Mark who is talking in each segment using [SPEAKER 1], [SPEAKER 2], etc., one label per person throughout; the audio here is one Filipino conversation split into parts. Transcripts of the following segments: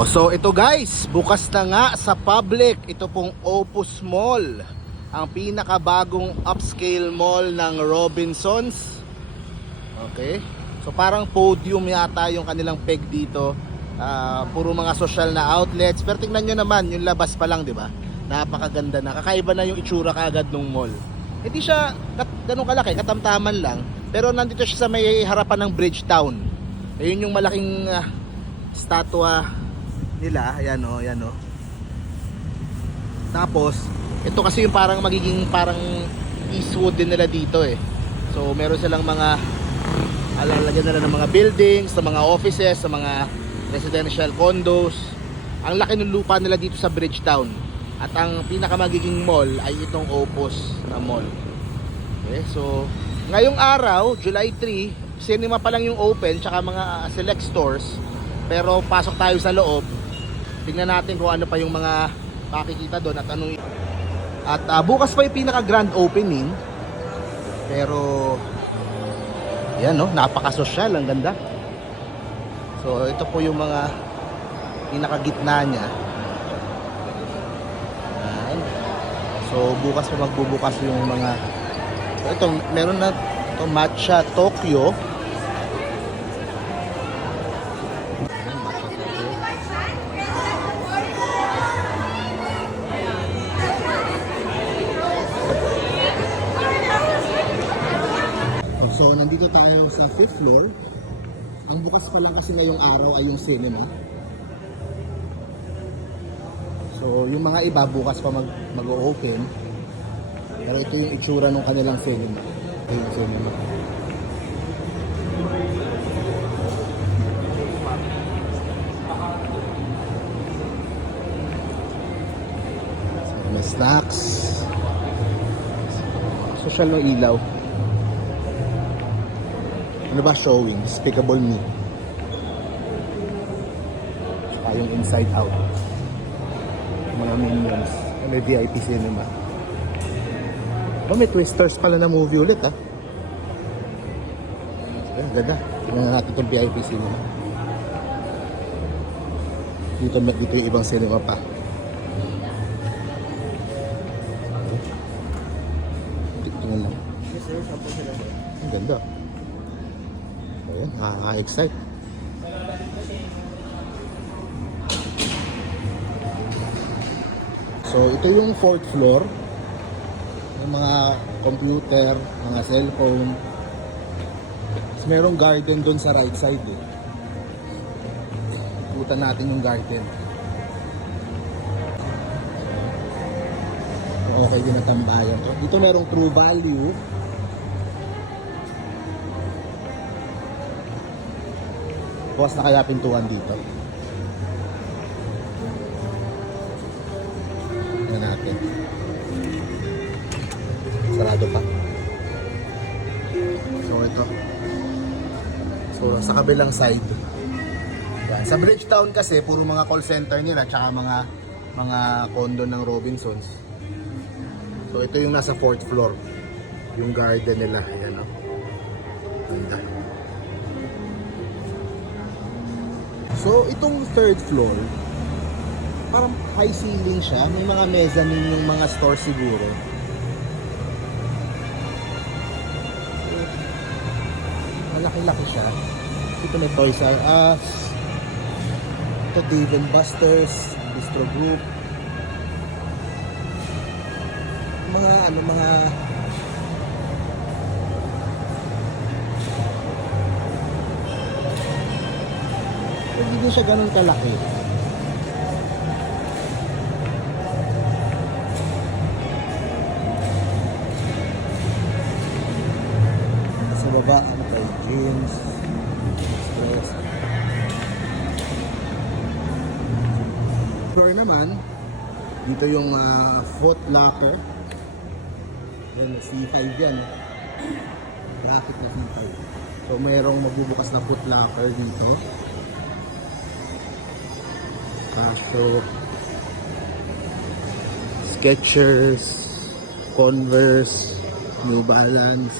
[SPEAKER 1] O so ito guys, bukas na nga sa public ito pong Opus Mall. Ang pinakabagong upscale mall ng Robinsons. Okay? So parang podium yata yung kanilang peg dito. Ah, puro mga social na outlets. Pero tingnan nyo naman, yung labas pa lang, di ba? Napakaganda na. Kakaiba na yung itsura kaagad ng mall. Hindi siya ganun kalaki, katamtaman lang. Pero nandito siya sa may harapan ng Bridgetown. Ayun yung malaking ah, statwa nila. Ayan o, ayan o. Tapos, ito kasi yung parang magiging parang Eastwood din nila dito eh. So, meron silang mga alalagyan nila ng mga buildings, sa mga offices, sa mga residential condos. Ang laki ng lupa nila dito sa Bridgetown. At ang pinakamagiging mall ay itong Opus na mall. Okay, so ngayong araw, July 3, cinema pa lang yung open tsaka mga select stores. Pero pasok tayo sa loob. Tingnan natin kung ano pa yung mga makikita doon at ano yung... At ah, bukas pa yung pinaka grand opening. Pero yan no, napaka-social, ang ganda. So ito po yung mga pinakagitna niya. Yan. So bukas pa magbubukas yung mga ito, meron na ito Matcha Tokyo. 5th floor. Ang bukas pa lang kasi ngayong araw ay yung cinema. So, yung mga iba bukas pa mag mag-open. Pero ito yung itsura ng kanilang cinema. Ito yung cinema. So, may snacks. Social ng ilaw. Ano ba showing? Despicable Me. Saka yung Inside Out. Mga minions. May VIP cinema. Oh, may Twisters pala na movie ulit ah. Sige, ganda. Tingnan na natin itong VIP cinema. Dito, dito yung ibang cinema pa. Tingnan lang. Ang ganda. Nakaka-excite. So, ito yung fourth floor. Yung mga computer, mga cellphone. Tapos merong garden doon sa right side eh. Ikutan natin yung garden. Okay din ang tambayan to. Dito merong true value. Bukas na kaya pintuan dito. Tingnan natin. Sarado pa. So ito. So sa kabilang side. Yan. Sa Bridgetown kasi puro mga call center nila tsaka mga mga condo ng Robinsons. So ito yung nasa fourth floor. Yung garden nila. Ayan o. Ganda. So, itong third floor, parang high ceiling siya. May mga mezzanine yung mga store siguro. Malaki-laki siya. Ito may Toys R Us. Ito Dave and Buster's, Bistro Group. Mga ano, mga hindi din siya ganun kalaki. Sa baba, ano kay jeans, express. Floor naman, dito yung ah, foot locker. Yan, C5 yan. Bracket na C5. So, mayroong magbubukas na foot locker dito. Casio, Skechers, Converse, New Balance.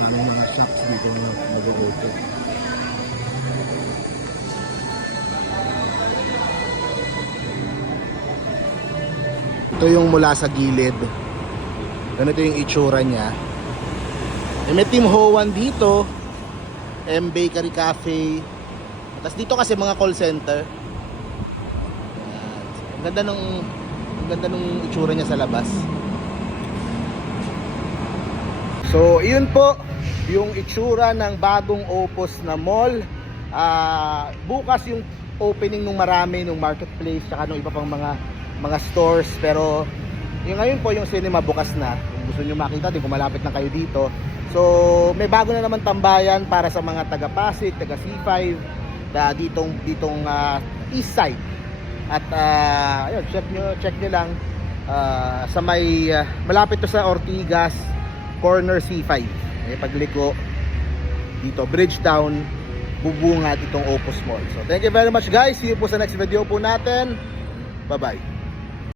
[SPEAKER 1] Maraming. Ito yung mula sa gilid. Ganito yung itsura niya. Eh, may Team Hoan dito. M Bakery Cafe. Tapos dito kasi mga call center. Ang ganda nung ang ganda nung itsura niya sa labas. So, iyon po yung itsura ng bagong Opus na mall. Ah, bukas yung opening ng marami ng marketplace tsaka ng iba pang mga mga stores pero yung ngayon po yung cinema bukas na. Kung gusto niyo makita, di ko malapit na kayo dito. So, may bago na naman tambayan para sa mga taga Pasig, taga C5, da ditong ditong ah, east side. At ah, ayun, check nyo, check nyo lang ah, sa may ah, malapit to sa Ortigas corner C5. May pagliko dito Bridgetown bubungat itong Opus Mall. So thank you very much guys. See you po sa next video po natin. Bye-bye.